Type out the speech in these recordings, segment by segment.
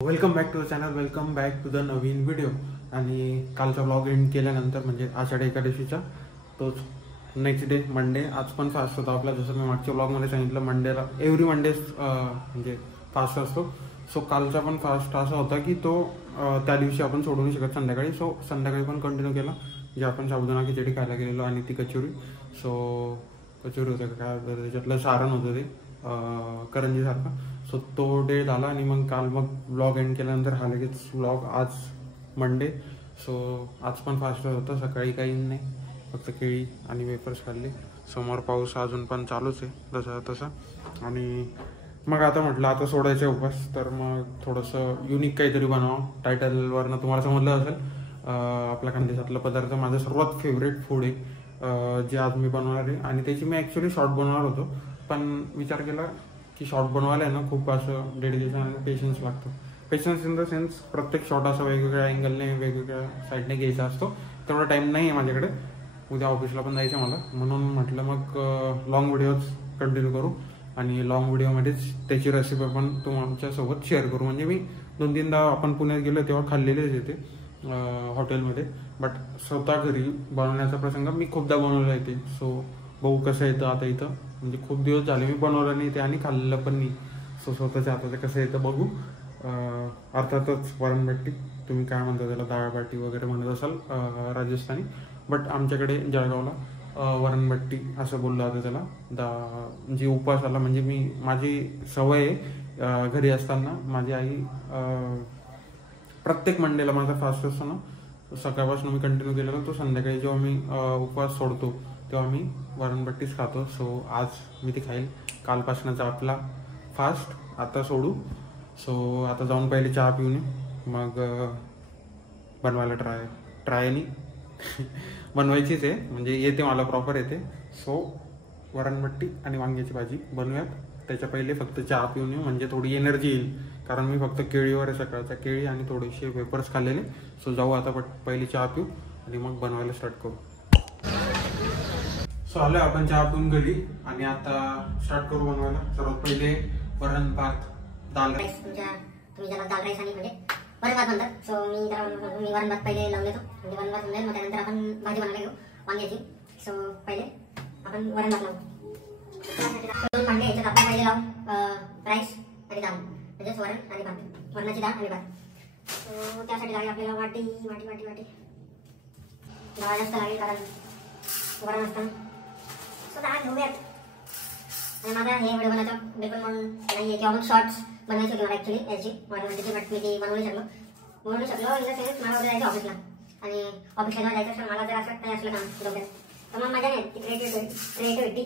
Welcome back to the channel, welcome back to the नवीन video. आणि कालचा vlog end केल्यानंतर म्हणजे आषाढी एकादशीचा तोच नेक्स्ट डे मंडे. आज पण फास्ट होता आपला, जसं मी मागच्या व्लॉगमध्ये सांगितलं. मंडेला एव्हरी मंडे म्हणजे फास्ट असतो. सो कालचा पण फास्ट असा होता की तो त्या दिवशी आपण सोडू नाही शकत संध्याकाळी. सो संध्याकाळी पण कंटिन्यू केला, जे आपण साबुदाणा खिचडी खायला गेलेलो आणि ती कचोरी. सो कचोरी होतं का काय, त्याच्यातलं सारण होतं ते करंजीसारखं. सो तो डे झाला आणि मग काल मग व्लॉग एंड केल्यानंतर हा लगेच व्लॉग आज मंडे. सो आज पण फास्ट होतं. सकाळी काही नाही, फक्त केळी आणि वेफर्स खाल्ले. समोर पाऊस अजून पण चालूच आहे जसा तसा. आणि मग आता म्हटलं आता सोडायचे उपास, तर मग थोडंसं युनिक काहीतरी बनवावं. टायटलवरनं तुम्हाला समजलं असेल. आपल्या खानदेशातला पदार्थ माझा सर्वात फेवरेट फूड आहे, जे आज मी बनवणार आहे. आणि त्याची मी ॲक्च्युली शॉर्ट बनवणार होतो, पण विचार केला की शॉर्ट बनवायला आहे ना खूप असं डेडिकेशन आणि पेशन्स लागतं. पेशन्स इन द सेन्स प्रत्येक शॉट असं वेगवेगळ्या अँगलने वेगवेगळ्या साईडने घ्यायचा असतो. तेवढा टाईम नाही आहे माझ्याकडे. उद्या ऑफिसला पण जायचं मला, म्हणून म्हटलं मग लॉंग व्हिडिओज कंटिन्यू करू. आणि लॉंग व्हिडिओमध्येच त्याची रेसिपी आपण तुमच्यासोबत शेअर करू. म्हणजे मी 2-3दा आपण पुण्यात गेलो तेव्हा खाल्लेलेच येते हॉटेलमध्ये, बट स्वतः घरी बनवण्याचा प्रसंग मी खूपदा बनवला येते. सो बघू कसं येतं आता इथं. म्हणजे खूप दिवस झाले मी बनवलं नाही ते आणि खाल्लेलं पण नाही. सो स्वतःच्या हाताचं कसं येतं बघू. अर्थातच वरणबट्टी, तुम्ही काय म्हणता त्याला, डाळबाटी वगैरे म्हणत असाल राजस्थानी, बट आमच्याकडे जळगावला वरणबट्टी असं बोललं जातं त्याला. जी उपवासाला, म्हणजे माझी सवय आहे घरी असताना माझी आई प्रत्येक मंडेला माझा फास्ट असतो ना, सकाळपासून मी कंटिन्यू केलेला, तो संध्याकाळी जेव्हा मी उपवास सोडतो तेव्हा मी वरणबट्टीच खातो. सो आज मी ती खाईल. कालपासूनचा आपला फास्ट आता सोडू. सो आता जाऊन पहिले चहा पिऊन मग बनवायला ट्राय नाही बनवायचीच आहे, म्हणजे येते मला, प्रॉपर येते. सो वरणबट्टी आणि वांग्याची भाजी बनवूयात. त्याच्या पहिले फक्त चहा पिऊन येऊ, म्हणजे थोडी एनर्जी येईल. कारण मी फक्त केळीवर आहे, सकाळचा केळी आणि थोडेसे वेपर्स खाल्लेले. सो जाऊ आता पहिले चहा पिऊ आणि मग बनवायला स्टार्ट करू. सो आलोय आपण चहा पिऊन घरी आणि आता स्टार्ट करू बनवायला. सर्वात पहिले वरण भात, दाल राईस. तुम्ही ज्याला दाल राईस आणि म्हणजे वरण भात म्हणतात. सो मी वरण भात पहिले लावून देतो, म्हणजे वरण भात होऊन मग त्यानंतर आपण भाजी बनवायला घेऊ वांग्याची. सो पहिले आपण वरण भात लावू. दोन भांडे याच्यात आपण पहिले लावू राईस आणि दाल, म्हणजेच वरण आणि भात, वरणाची डाळ आणि भात. सो त्यासाठी लागेल आपल्याला वाटी वाटी वाटी वाटी डाळ जास्त लागेल, कारण वरण असतं. सो डाळ घेऊयात. आणि माझा हे व्हिडिओ बनायचा बिलकुल म्हणून नाही आहे, किंवा मग शॉर्ट्स बनवायची होती मला ॲक्च्युली याची वरणबट्टीची, बट मी ती बनवू शकलो इन द सेन्स मला उद्या जायचं ऑफिसला. आणि ऑफिसला जेव्हा जायचं असेल, मला जर असं काही असलं काम डोक्यात, तर मग माझ्या नाही ती क्रिएटिव्हिटी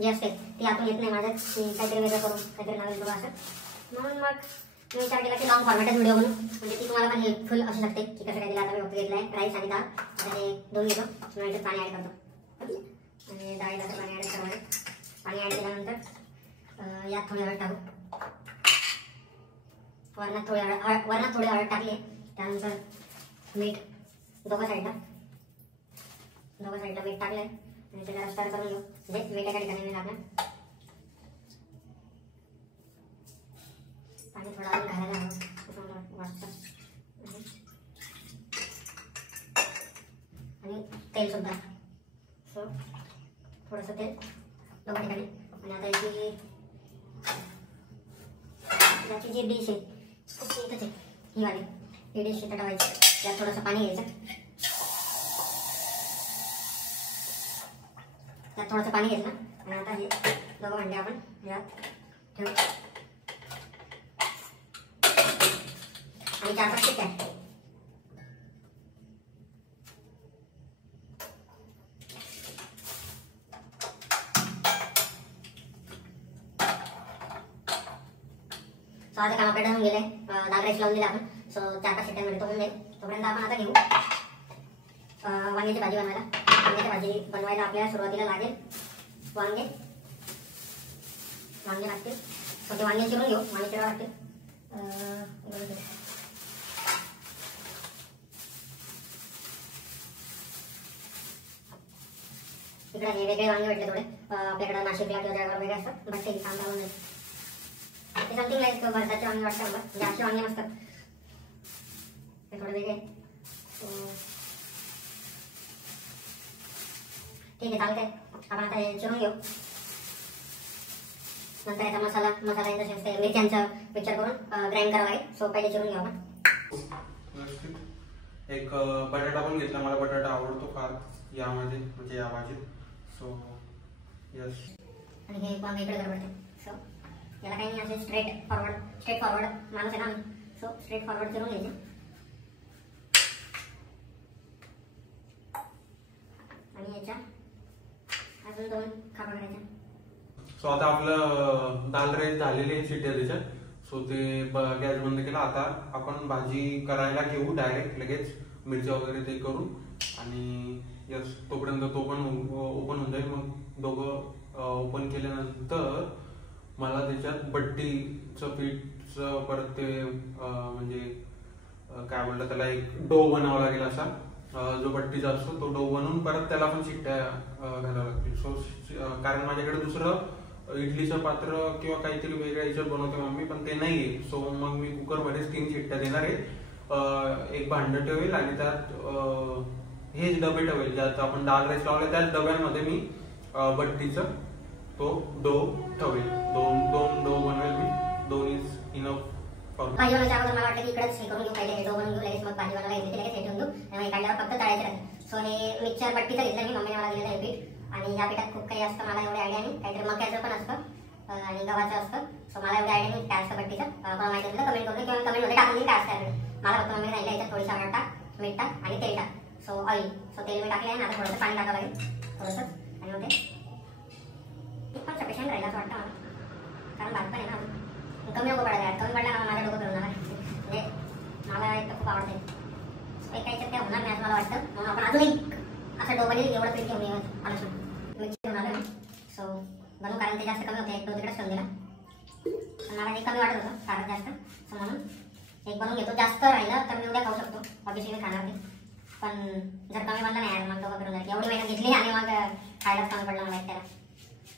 जी असते ती आतून येत नाही माझ्यात, की काहीतरी वेगळं करून काहीतरी नवीन करू असं. म्हणून मग मी विचार केला की लॉंग फॉर्मॅटच व्हिडिओ म्हणून, म्हणजे ती तुम्हाला पण हेल्पफुल असू शकते की कसं काय दिलं. आता मी फक्त घेतलं आहे राईस आणि डाळ. आता ते दोन घेतो, मी पाणी ॲड करतो आणि डाळीला पाणी ॲड करणार. पाणी ॲड केल्यानंतर यात थोडी हळद टाकू. वरणात थोडी हळद टाकली. त्यानंतर मीठ दोघं साईडला मीठ टाकलं आहे आणि त्याला स्टर करून घेऊ. म्हणजे मीठ एका ठिकाणी नाही टाकलं. पाणी थोडं अजून घालायला हवं असं वाटतं. आणि तेल सुद्धा. सो थोडंसं तेल दोघं ठिकाणी. आणि आता याची जी डिश आहे खूप इथंच आहे, ही वाली ही डिश इथं ठेवायची. त्यात थोडंसं पाणी घ्यायचं, त्यात थोडंसं पाणी घेतलं. आणि आता हे दोघं भांडे आपण यात ठेवू आणि 4-5 शिट्ट्या. सो आता काम आपल्याला होऊन गेले. दाल राईस लावून दिले आपण. सो 4-5 शिट्ट्यांमध्ये तो होऊन जाईल. तोपर्यंत आपण आता घेऊ वांग्याची भाजी बनवायला. वांग्याची भाजी बनवायला आपल्याला सुरुवातीला लागेल वांगे लागतील. सो ते वांगे चिरून घेऊ. वांगे चिरावं लागतील. इकडे हे वेगळे वांगे भेटले थोडे आपल्याकडे नाशिकला किंवा जळगाव वेगळे असतात, बट ते काम लावून हे समथिंग लाईक भरताचे वांगे वाटतं मला, म्हणजे असे वांगे नसतात, ते थोडे वेगळे. सो ठीक आहे, चालतंय. आपण आता हे चिरून घेऊ. नंतर याचा मसाला जसे असते मिरच्यांचं मिक्सर करून ग्राइंड करावं लागेल. सो पहिले चिरून घेऊ आपण. एक बटाटा पण घेतला, मला बटाटा आवडतो फार यामध्ये, म्हणजे या भाजीत. So yes. आणि हे वांगे इकडे पडते. सो याला काही नाही, असे स्ट्रेट फॉरवर्ड माणूस आहे ना आम्ही. सो स्ट्रेट फॉरवर्ड चिरून घ्यायचे. आणि याच्या अजून 2 खापा करायच्या. सो आता आपलं दाल राईस झालेली आहे शिट्ट्या त्याच्यात. सो ते गॅस बंद केला. आता आपण भाजी करायला घेऊ डायरेक्ट लगेच, मिरच्या वगैरे ते करून. आणि यस, तोपर्यंत तो पण ओपन होऊन जाईल. मग दोघं ओपन केल्यानंतर मला त्याच्यात बट्टीचं पीठचं परत ते म्हणजे काय बोलतात त्याला, एक डो बनावा लागेल असा, जो बट्टीचा असतो तो डो बनवून परत त्याला पण शिट्ट्या घालाव्या लागतील. सो कारण माझ्याकडे दुसरं इडलीचं पात्र किंवा काहीतरी वेगळ्या याच्यात बनवते मम्मी, पण ते नाहीये. सो मग मी कुकरमध्येच 3 शिट्ट्या देणार आहे. एक भांडं ठेवेल आणि त्यात हेच डबे ठेवेल, ज्यात आपण दाल राईस लावले त्याच डब्यांमध्ये मी बट्टीचं तो डो ठेवेल. दोन डो बनवेल मी. 2 इज इनफ. भाजी बनवायच्या अगोदर मला वाटतं की इकडेच हे करून घेऊ, पहिले डो बनवून घेऊ, लगेच मग भाजी बनवायला घेतली, लगेच हे ठेवून घेऊ आणि काढल्यावर फक्त तळायचे राहते. सो हे मिक्सर बट्टीचं घेतलं मी, मम्मीने मला दिलेलं आहे पीठ. आणि या पिठात खूप काही असतं, मला एवढी आयडिया नाही. काहीतरी मक्याचं पण असतं आणि गव्हाचं असतं. सो मला एवढी आयडिया नाही काय असतं बट्टीचं. कोणाला माहिती असेल तर कमेंट करून किंवा कमेंटमध्ये टाकून देईल काय असतं याकडे. मला फक्त मम्मीने सांगितलं याच्यात थोडीसा हळद टाक, मीठ टाक आणि तेल टाक. So oil. सो तेल मी टाकले आहे. आता थोडंसं पाणी टाकावं लागेल, थोडंसं. आणि मग ते पण सफिशियंट राहील असं वाटतं मला, कारण भात पण आहे ना. कमी नको पडायला, कमी पडला ना माझ्या डोकं फिरून जाणार. म्हणजे मला एक तर खूप आवडते. एका याच्यात काय होणार नाही असं मला वाटतं. म्हणून आपण अजून एक असं डो बनेल एवढं पीठ घेऊन येऊ. आलं मिक्स घेऊन आलं. सो बनवू, कारण ते जास्त कमी होते. एक डो तिकडेच ठेवून दिला, पण मला हे कमी वाटत होतं फारच जास्त. सो म्हणून एक बनवून घेतो. जास्त राहिलं तर मी उद्या खाऊ शकतो, ऑब्विसली मी खाणार नाही. पण जर कमी बनलं नाही यार, मग डोकं फिरून जाईल. एवढी मेहनत घेतली आणि मग खायलाच कमी पडलं मला त्याला.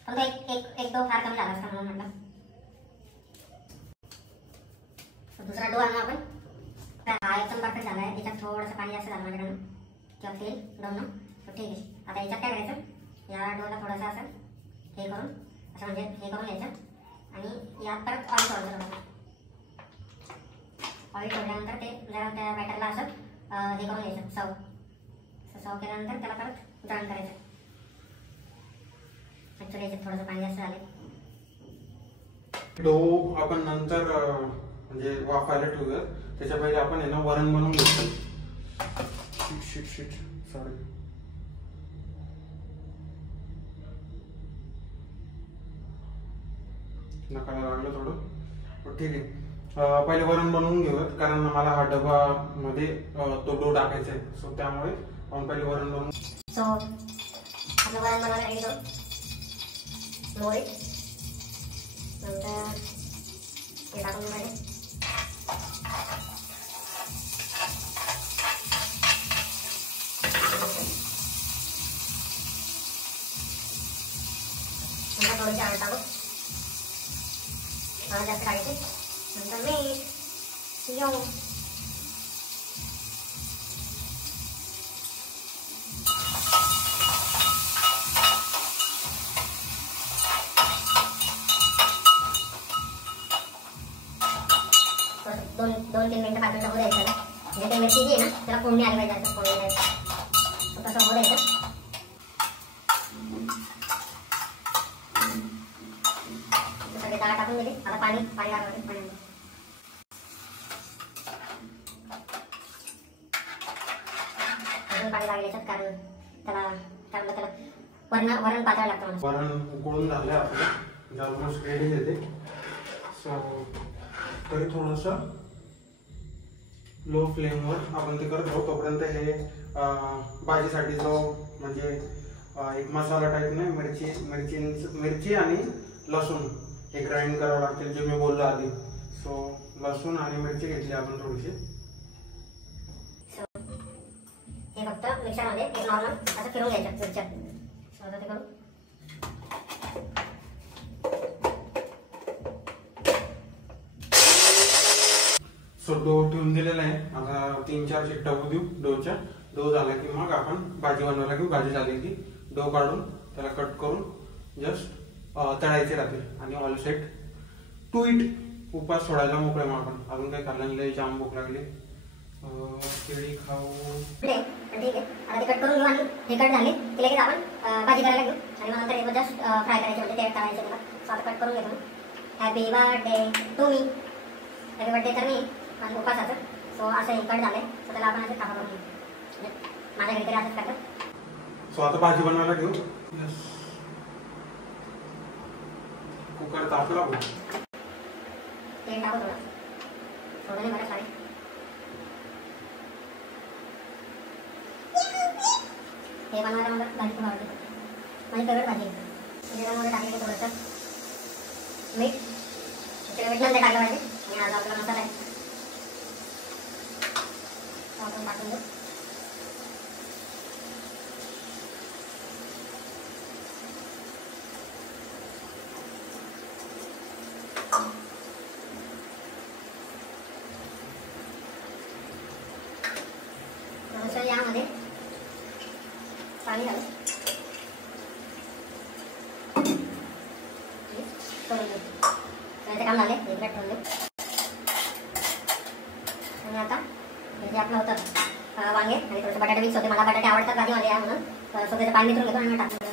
पण तो एक डो फार कमी झाला असता म्हणून म्हटलं. दुसरा डो आणला आपण. हा एकदम परफेक्ट झाला आहे. त्याच्यात थोडंसं पाणी जास्त झालं माझ्याकडनं किंवा तेल डोनं. तर ठीक आहे. आता याच्यात काय करायचं, या डोला थोडंसं असं हे करून, असं म्हणजे हे करून घ्यायचं. आणि यात परत ऑइल सोडायचं. ऑइल सोडल्यानंतर ते जरा त्या बॅटरला असं हे करून घ्यायचं, सर्व केल्यानंतर त्याला परत जॉईन करायचं. ॲक्च्युली याच्यात थोडंसं पाणी जास्त झालं. डो आपण नंतर म्हणजे वाफायला ठेवूया. त्याच्या पहिले आपण आहे ना वरण बनवून घेऊ. सॉरी. नकाला लागलं थोडं, पण ठीक आहे. पहिले वरण बनवून घेऊयात, कारण मला हा डबा मध्ये तो डो टाकायचा आहे. सो त्यामुळे आपण पहिले वरण बनवून. सो आपलं वरण बनवायला रेडी करू. मोहरी नंतर ते टाकून पहिले. नंतर थोडीशी हळद टाकू. हळद जास्त टाकायची. नंतर मीठ, येऊ. दोन 3 मिनिटं 5 मिनिटं होऊ द्यायचं. म्हणजे ते मिरची जी आहे ना त्याला फोडणी आली पाहिजे, असं फोडणी द्यायचं. तसं होऊ द्यायचं. सगळे डाळ टाकून दिली. आता पाणी टाकायचं. अजून पाणी लागेल याच्यात, कारण त्याला वरण पातळ लागतं. वरण उकळून झालं आपलं, ऑलमोस्ट रेडी येते. सो तरी थोडंसं लो फ्लेमवर आपण ते करत राहू. तोपर्यंत हे भाजीसाठी जो म्हणजे एक मसाला टाईप नाही, मिरची आणि लसूण हे ग्राइंड करावं लागतील, जे मी बोललो आधी. सो लसूण आणि मिरची घेतली आपण थोडीशी. हे फक्त मिक्सरमध्ये एक नॉर्मल असं फिरून घ्यायचं मिरच्यात. सो आता ते करू. सो डो ठेवून दिलेला आहे. आता 3-4 शिट्ट्या होऊ देऊ डोच्या. डो झाला की मग आपण भाजी बनवायला घेऊ. भाजी झाली की डो काढून त्याला कट करून जस्ट तळायचे राहते आणि ऑल सेट टू इट. उपास सोडायला मोकळे मग आपण. अजून काही खाल्लं नाही, जाम भूक लागली. केळी खाऊ. ठीक आहे. आता ते कट करून घेऊ आणि हे कट झाले की लगेच आपण भाजी करायला घेऊ आणि मग नंतर जस्ट फ्राय करायचे म्हणजे ते तळायचे त्याला. सो आता कट करून घेतो. Happy birthday to me. Happy birthday तर मी आणि उपासाचं. सो असं हे कट झालंय. सो त्याला आपण असं कापा करून घेऊ. माझ्या घरी तरी असंच करतात. सो आता भाजी बनवायला घेऊ. कुकर तापला हो. तेल टाकू थोडं. थोडं नाही बरं साडे. हे बनवायला मला भाजी खूप आवडते. माझी फेवरेट भाजी आहे. त्याच्यामध्ये टाकले थोडंसं मीठ. मीठ नंतर टाकलं पाहिजे. आणि आज आपला मसाला आहे आपण टाकून देऊ. थोडंसं यामध्ये पाणी घालू. करून देऊ. त्याचं काम झाले. एक प्लेट ठेवून देऊ. आणि आता हे जे आपलं होतं वांगे आणि थोडेसे बटाटे मिक्स होते. मला बटाटे आवडतात भाजीमध्ये या म्हणून. सो त्याचं पाणी मिसळून घेतो आणि टाकून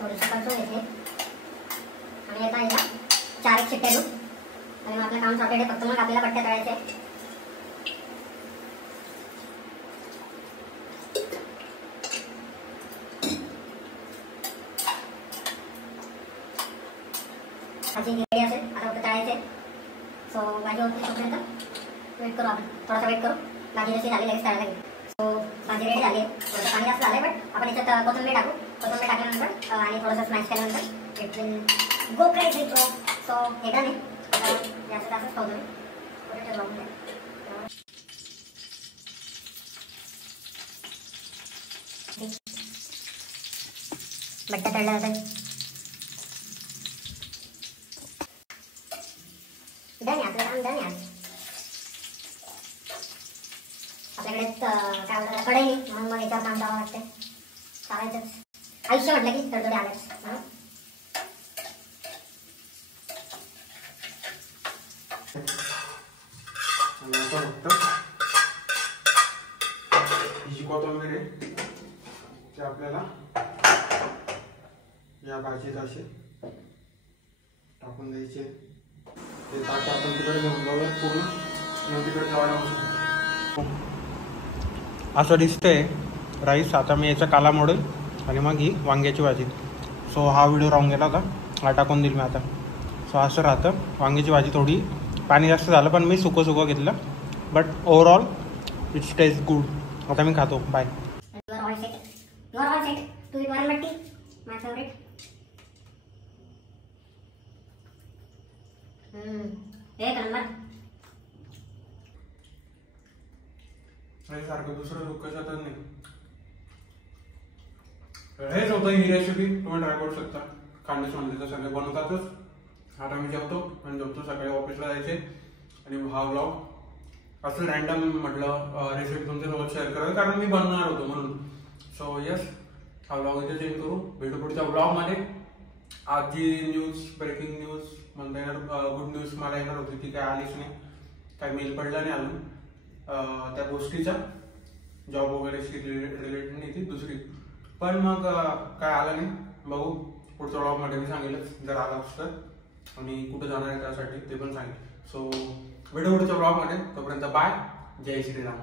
थोडीशी परतून घेते आणि आता याला 4 शिट्ट्या देऊ आणि मग आपलं काम सॉर्टेड आहे. फक्त मग आपल्याला बट्ट्या तळायचे. भाजी रेडी असेल. आता फक्त तळायचे. सो भाजी होती तोपर्यंत वेट करू आपण. थोडासा वेट करू. भाजी जशी झाली लगेच तळायला घेऊ. सो भाजी रेडी झाली आहे. थोडंसं पाणी जास्त झालं आहे बट आपण याच्यात कोथिंबीर टाकू. कोथिंबीर टाकल्यानंतर आणि थोडंसं स्मॅश केल्यानंतर it will go crazy. So हे डन आहे. जास्त जास्तच खाऊ तुम्ही. कुठे लावून द्या. बट्ट्या तळल्या जातात. डन आहे आपलं काम. डन आहे. आपल्याकडे काय बोलतात कढई नाही म्हणून मग याच्यावर काम करावं वाटते. चालायचंच. आयुष्य म्हटलं की तडजोडे आलंच. ही कोथिंबीर आहे ते आपल्याला या भाजीत असे टाकून द्यायचे. ते ताट आपण तिकडे घेऊन जाऊया पूर्ण. मग तिकडे जेवायला बसू. असं दिसतंय राईस. आता मी याचा काला मोडेल आणि मग ही वांग्याची भाजी. सो हा व्हिडिओ राहून गेला होता. हा टाकून देईल मी आता. सो असं राहतं वांग्याची भाजी. थोडी पाणी जास्त झालं पण मी सुकं घेतलं. But overall it's taste good. आता मी खातो. बाय. एक नंबर. सारखं दुसरं दुःख कशातच नाही. हेच होतं ही रेसिपी. तुम्ही ट्राय करू शकता. खाण्यास म्हणले तर सगळे बनवतातच. आता मी जेवतो आणि झोपतो. सकाळी ऑफिसला जायचे आणि हा व्लॉग असं रॅन्डम म्हटलं रेसिपी तुमच्यासोबत शेअर करावी कारण मी बनवणार होतो म्हणून. सो यस, हा व्लॉग इथे चेंज करू. भेटू पुढच्या व्लॉगमध्ये. आज जी न्यूज, ब्रेकिंग न्यूज म्हणता येणार, गुड न्यूज मला येणार होती ती काय आलीच नाही. काही मेल पडला नाही अजून त्या गोष्टीचा. जॉब वगैरेशी रिलेटेड नाही ती दुसरी. पण मग काय आलं नाही. बघू पुढच्या व्लॉगमध्ये मी सांगेलच जर आला तर. आणि कुठं जाणार आहे त्यासाठी ते पण सांगेल. सो भेटू पुढच्या व्लॉगमध्ये. तोपर्यंत बाय. जय श्रीराम.